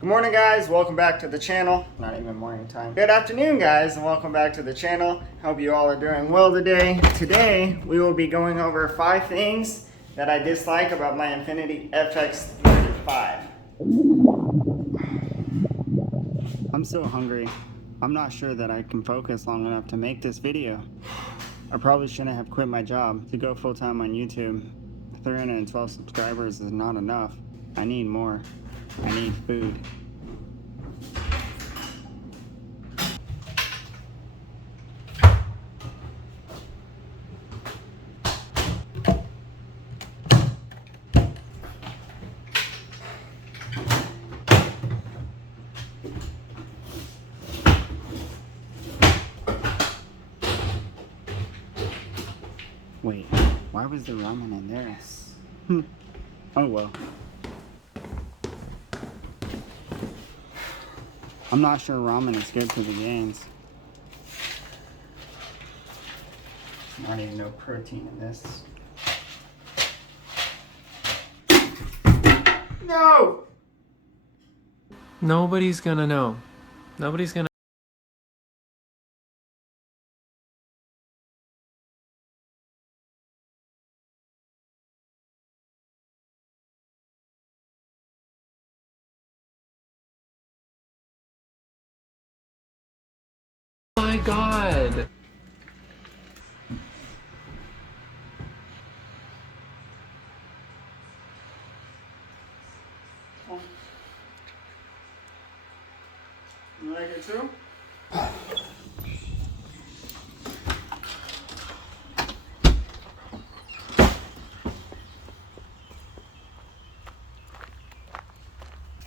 Good morning, guys. Welcome back to the channel. Not even morning time. Good afternoon, guys, and welcome back to the channel. Hope you all are doing well today. Today, we will be going over 5 things that I dislike about my Infiniti fx35. I'm so hungry. I'm not sure that I can focus long enough to make this video. I probably shouldn't have quit my job to go full-time on YouTube. 312 subscribers is not enough. I need more. I need food. Wait, why was the ramen in there? Oh well. I'm not sure ramen is good for the gains. Not even no protein in this. No! Nobody's gonna know. Nobody's gonna. Oh my god. You like it too?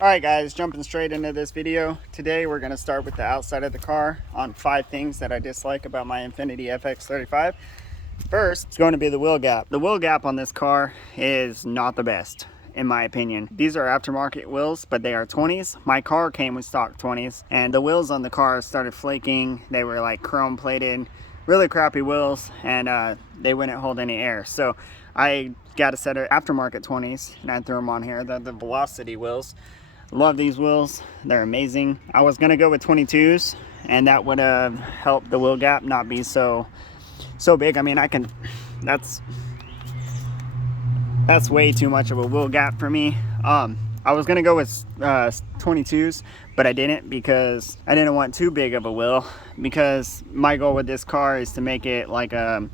Alright guys, jumping straight into this video. Today we're going to start with the outside of the car on 5 things that I dislike about my Infiniti FX35. First, it's going to be the wheel gap. The wheel gap on this car is not the best, in my opinion. These are aftermarket wheels, but they are 20s. My car came with stock 20s, and the wheels on the car started flaking. They were like chrome plated, really crappy wheels, and they wouldn't hold any air. So I got a set of aftermarket 20s, and I threw them on here. They're the Velocity wheels. Love these wheels, they're amazing. I was gonna go with 22s, and that would have helped the wheel gap not be so big. I mean, that's way too much of a wheel gap for me. I was gonna go with 22s, but I didn't because I didn't want too big of a wheel, because my goal with this car is to make it like a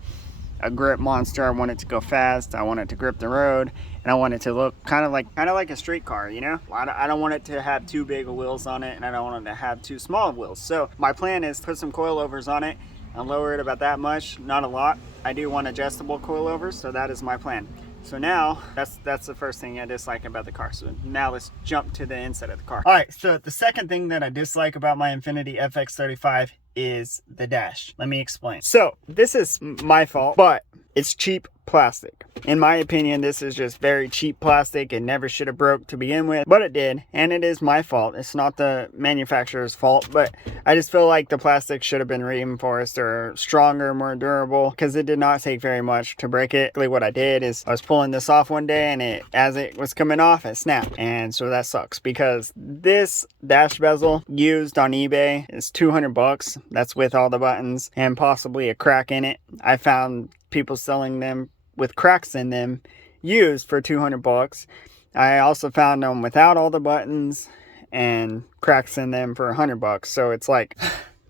grip monster. I want it to go fast, I want it to grip the road, and I want it to look kind of like a street car, you know? I don't want it to have too big of wheels on it, and I don't want it to have too small of wheels. So my plan is to put some coilovers on it and lower it about that much, not a lot. I do want adjustable coilovers, so that is my plan. So now, that's the first thing I dislike about the car. So now let's jump to the inside of the car. All right, so the second thing that I dislike about my Infiniti FX35 is the dash. Let me explain. So this is my fault, but it's cheap plastic. In my opinion, this is just very cheap plastic. It never should have broke to begin with, but it did, and it is my fault. It's not the manufacturer's fault, but I just feel like the plastic should have been reinforced or stronger, more durable, because it did not take very much to break it. What I did is I was pulling this off one day, and as it was coming off, it snapped, and so that sucks, because this dash bezel used on eBay is 200 bucks. That's with all the buttons and possibly a crack in it. I found people selling them with cracks in them used for 200 bucks. I also found them without all the buttons and cracks in them for 100 bucks. So it's like,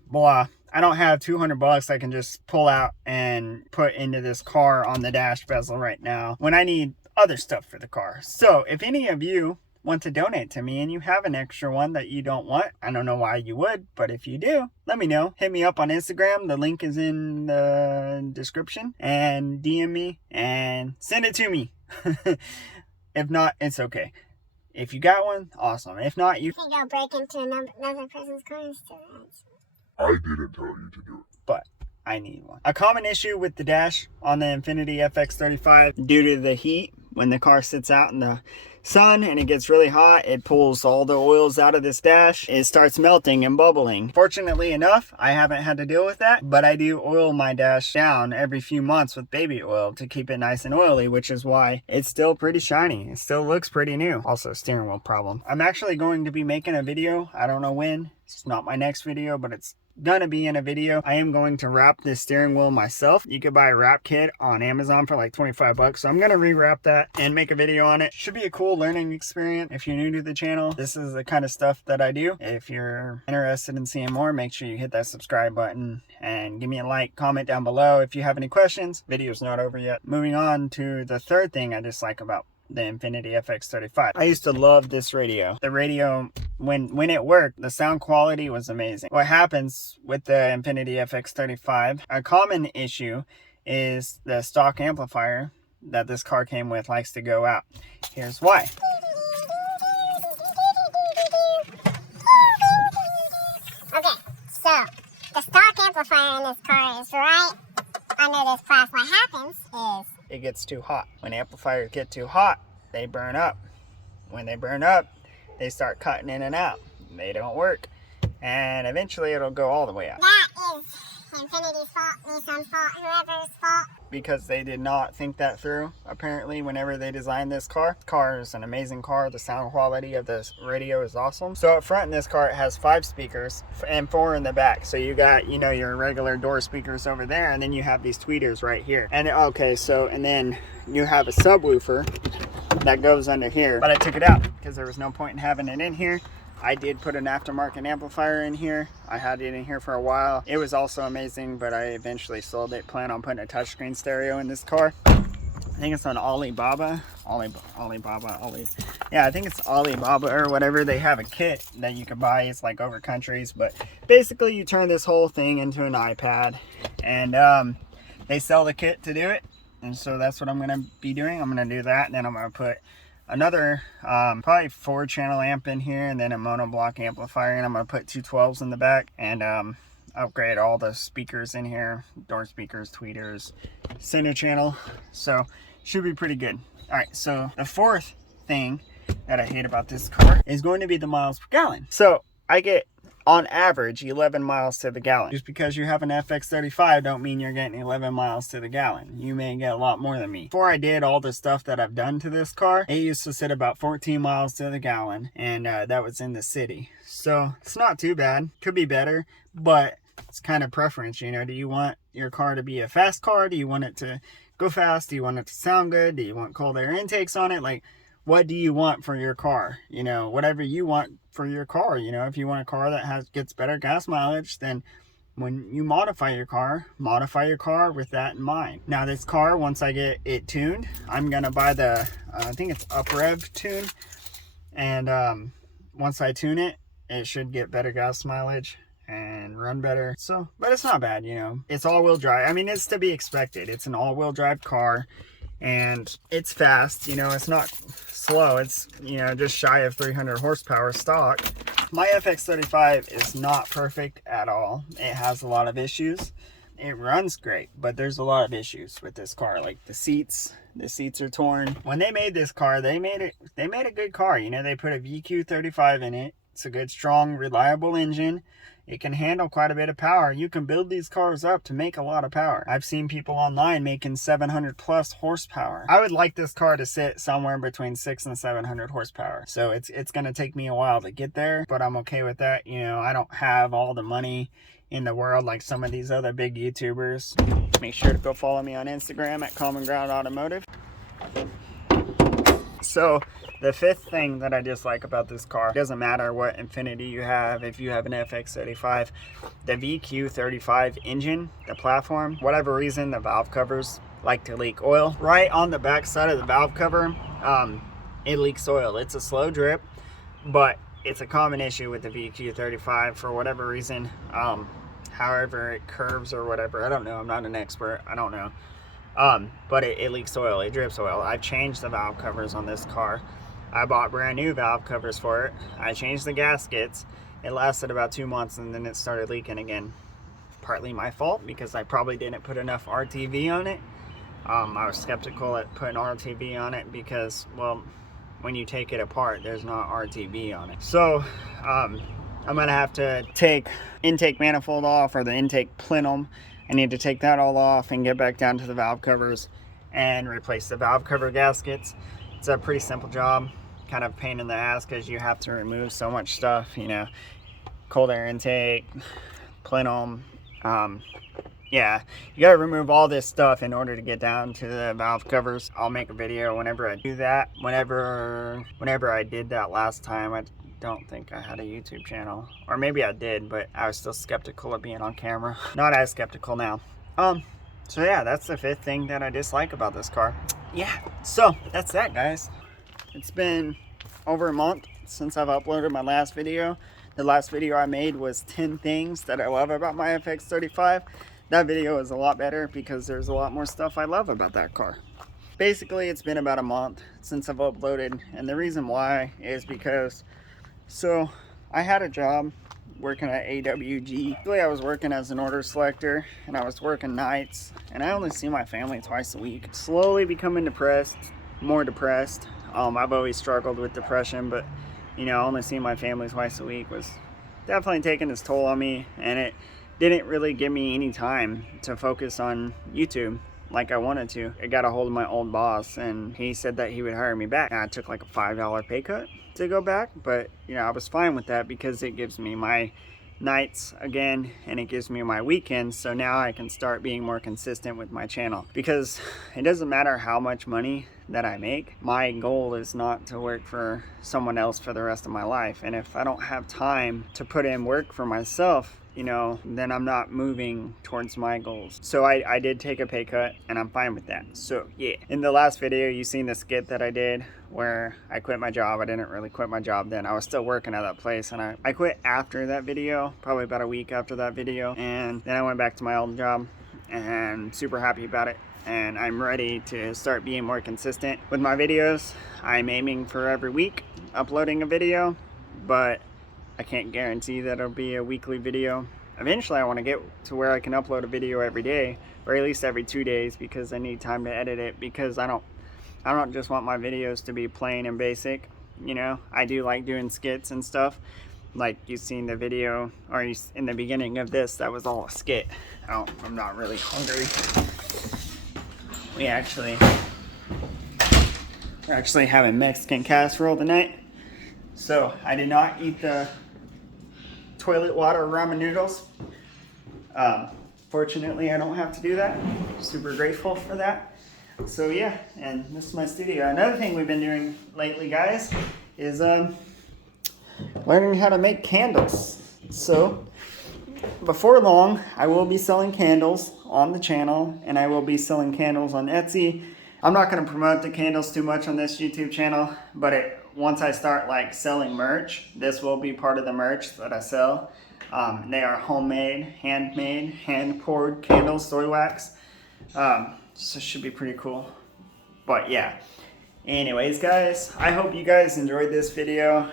blah. I don't have 200 bucks I can just pull out and put into this car on the dash bezel right now when I need other stuff for the car. So if any of you want to donate to me and you have an extra one that you don't want, I don't know why you would, but if you do, let me know. Hit me up on Instagram, the link is in the description, and DM me and send it to me. If not, it's okay. If you got one, awesome. If not, you think I'll break into another person's car and steal it. I didn't tell you to do it. But I need one. A common issue with the dash on the Infiniti FX35 due to the heat when the car sits out in the sun and it gets really hot, it pulls all the oils out of this dash. It starts melting and bubbling. Fortunately enough, I haven't had to deal with that, but I do oil my dash down every few months with baby oil to keep it nice and oily, which is why it's still pretty shiny. It still looks pretty new. Also, steering wheel problem. I'm actually going to be making a video. I don't know when. It's not my next video, but it's gonna be in a video. I am going to wrap this steering wheel myself. You could buy a wrap kit on Amazon for like 25 bucks. So I'm gonna rewrap that and make a video on it. Should be a cool learning experience. If you're new to the channel, this is the kind of stuff that I do. If you're interested in seeing more, make sure you hit that subscribe button and give me a like, comment down below if you have any questions. Video's not over yet. Moving on to the third thing I dislike about the Infiniti FX35. I used to love this radio. The radio, when it worked, the sound quality was amazing. What happens with the Infiniti FX35, a common issue is the stock amplifier that this car came with likes to go out. Here's why. Okay, so the stock amplifier in this car is right under this class. What happens is it gets too hot. When amplifiers get too hot, they burn up. When they burn up, they start cutting in and out. They don't work. And eventually it'll go all the way out. that is Infiniti's fault, Nissan's fault, whoever's fault. Because they did not think that through, apparently, whenever they designed this car. This car is an amazing car. The sound quality of this radio is awesome. So up front in this car, it has 5 speakers and 4 in the back. So you got, you know, your regular door speakers over there, and then you have these tweeters right here. And okay, so, and then you have a subwoofer that goes under here. But I took it out because there was no point in having it in here. I did put an aftermarket amplifier in here. I had it in here for a while. It was also amazing, but I eventually sold it. Plan on putting a touchscreen stereo in this car. I think it's on Alibaba. Yeah, I think it's Alibaba or whatever. They have a kit that you can buy. It's like over countries, but basically you turn this whole thing into an iPad, and they sell the kit to do it. And so that's what I'm gonna be doing. I'm gonna do that, and then I'm gonna put another probably 4-channel amp in here, and then a monoblock amplifier, and I'm gonna put 2 12s in the back, and upgrade all the speakers in here, door speakers, tweeters, center channel. So should be pretty good. All right, so the fourth thing that I hate about this car is going to be the miles per gallon. So I get on average 11 miles to the gallon. Just because you have an FX35 don't mean you're getting 11 miles to the gallon. You may get a lot more than me. Before I did all the stuff that I've done to this car, it used to sit about 14 miles to the gallon, and that was in the city. So it's not too bad. Could be better, but it's kind of preference, you know. Do you want your car to be a fast car? Do you want it to go fast? Do you want it to sound good? Do you want cold air intakes on it? Like, what do you want for your car? You know, whatever you want for your car. You know, if you want a car that gets better gas mileage, then when you modify your car with that in mind. Now this car, once I get it tuned, I'm gonna buy the I think it's UpRev tune, and once I tune it, it should get better gas mileage and run better. So, but it's not bad, you know. It's all-wheel drive. I mean, it's to be expected. It's an all-wheel drive car, and it's fast, you know. It's not slow. It's, you know, just shy of 300 horsepower stock. My FX35 is not perfect at all. It has a lot of issues. It runs great, but there's a lot of issues with this car. Like the seats are torn. When they made this car, they made a good car. You know, they put a VQ35 in it. It's a good, strong, reliable engine. It can handle quite a bit of power. You can build these cars up to make a lot of power. I've seen people online making 700 plus horsepower. I would like this car to sit somewhere between 600 and 700 horsepower. So it's going to take me a while to get there, but I'm okay with that. You know, I don't have all the money in the world like some of these other big YouTubers. Make sure to go follow me on Instagram at Common Ground Automotive. So the fifth thing that I dislike about this car, doesn't matter what Infiniti you have, if you have an FX35, the VQ35 engine, the platform, whatever reason, the valve covers like to leak oil. Right on the back side of the valve cover, it leaks oil. It's a slow drip, but it's a common issue with the VQ35 for whatever reason. However it curves or whatever, I don't know. I'm not an expert. I don't know. But it leaks oil, it drips oil. I've changed the valve covers on this car. I bought brand new valve covers for it. I changed the gaskets. It lasted about 2 months, and then it started leaking again. Partly my fault because I probably didn't put enough RTV on it. I was skeptical at putting RTV on it because, well, when you take it apart, there's not RTB on it. So I'm gonna have to take intake manifold off, or the intake plenum. I need to take that all off and get back down to the valve covers and replace the valve cover gaskets. It's a pretty simple job, kind of pain in the ass because you have to remove so much stuff, you know, cold air intake, plenum, yeah, you gotta remove all this stuff in order to get down to the valve covers. I'll make a video whenever I do that. Whenever I did that last time, I don't think I had a YouTube channel, or maybe I did, but I was still skeptical of being on camera. Not as skeptical now. So yeah, that's the 5th thing that I dislike about this car. Yeah, so that's that, guys. It's been over a month since I've uploaded my last video. The last video I made was 10 things that I love about my fx35. That video is a lot better because there's a lot more stuff I love about that car. Basically, it's been about a month since I've uploaded, and the reason why is because, so I had a job working at AWG. Actually, I was working as an order selector, and I was working nights, and I only see my family twice a week. Slowly becoming depressed, more depressed. I've always struggled with depression, but you know, only seeing my family twice a week was definitely taking its toll on me, and it didn't really give me any time to focus on YouTube like I wanted to. I got a hold of my old boss, and he said that he would hire me back. And I took like a $5 pay cut to go back, but you know, I was fine with that because it gives me my nights again, and it gives me my weekends, so now I can start being more consistent with my channel. Because it doesn't matter how much money that I make, my goal is not to work for someone else for the rest of my life. And if I don't have time to put in work for myself, you know, then I'm not moving towards my goals. So I did take a pay cut, and I'm fine with that. So yeah, in the last video you seen the skit that I did where I quit my job. I didn't really quit my job then. I was still working at that place, and I quit after that video, probably about a week after that video, and then I went back to my old job, and super happy about it. And I'm ready to start being more consistent with my videos. I'm aiming for every week uploading a video, but I can't guarantee that it'll be a weekly video. Eventually I want to get to where I can upload a video every day, or at least every 2 days, because I need time to edit it, because I don't just want my videos to be plain and basic. You know, I do like doing skits and stuff. Like you've seen the video, or in the beginning of this, that was all a skit. Oh, I'm not really hungry. We're actually having Mexican casserole tonight. So I did not eat the toilet water ramen noodles. Fortunately, I don't have to do that. Super grateful for that. So yeah, and this is my studio. Another thing we've been doing lately, guys, is learning how to make candles. So before long, I will be selling candles on the channel, and I will be selling candles on Etsy. I'm not going to promote the candles too much on this YouTube channel, but once I start like selling merch, this will be part of the merch that I sell. They are homemade, handmade, hand-poured candles, soy wax. So it should be pretty cool. But yeah, anyways, guys, I hope you guys enjoyed this video.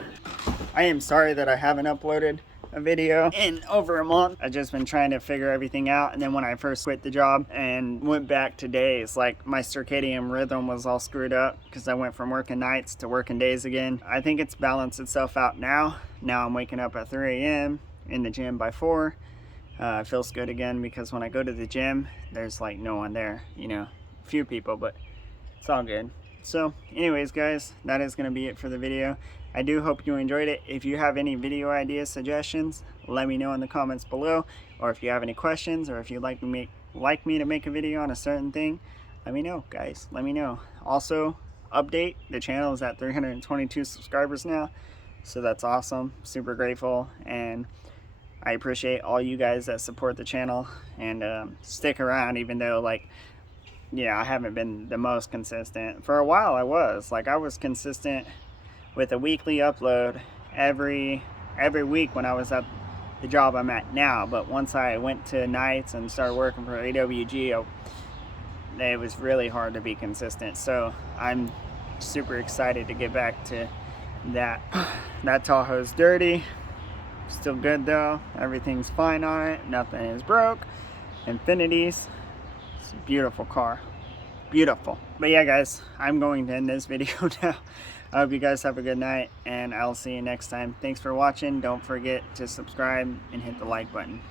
I am sorry that I haven't uploaded a video in over a month. I've just been trying to figure everything out, and then when I first quit the job and went back to days, like my circadian rhythm was all screwed up because I went from working nights to working days again. I think it's balanced itself out now. Now I'm waking up at 3 a.m. in the gym by 4. It feels good again, because when I go to the gym, there's like no one there, you know, a few people, but it's all good. So anyways, guys, that is going to be it for the video. I do hope you enjoyed it. If you have any video ideas, suggestions, let me know in the comments below. Or if you have any questions, or if you'd like me to make a video on a certain thing, let me know, guys. Let me know. Also, update, the channel is at 322 subscribers now. So that's awesome. Super grateful. And I appreciate all you guys that support the channel and stick around, even though, like, yeah, I haven't been the most consistent. For a while I was consistent with a weekly upload every week when I was at the job I'm at now. But once I went to nights and started working for AWG, it was really hard to be consistent. So I'm super excited to get back to that. That Tahoe's dirty, still good though. Everything's fine on it. Nothing is broke. Infinities. It's a beautiful car. Beautiful. But yeah, guys, I'm going to end this video now. I hope you guys have a good night, and I'll see you next time. Thanks for watching. Don't forget to subscribe and hit the like button.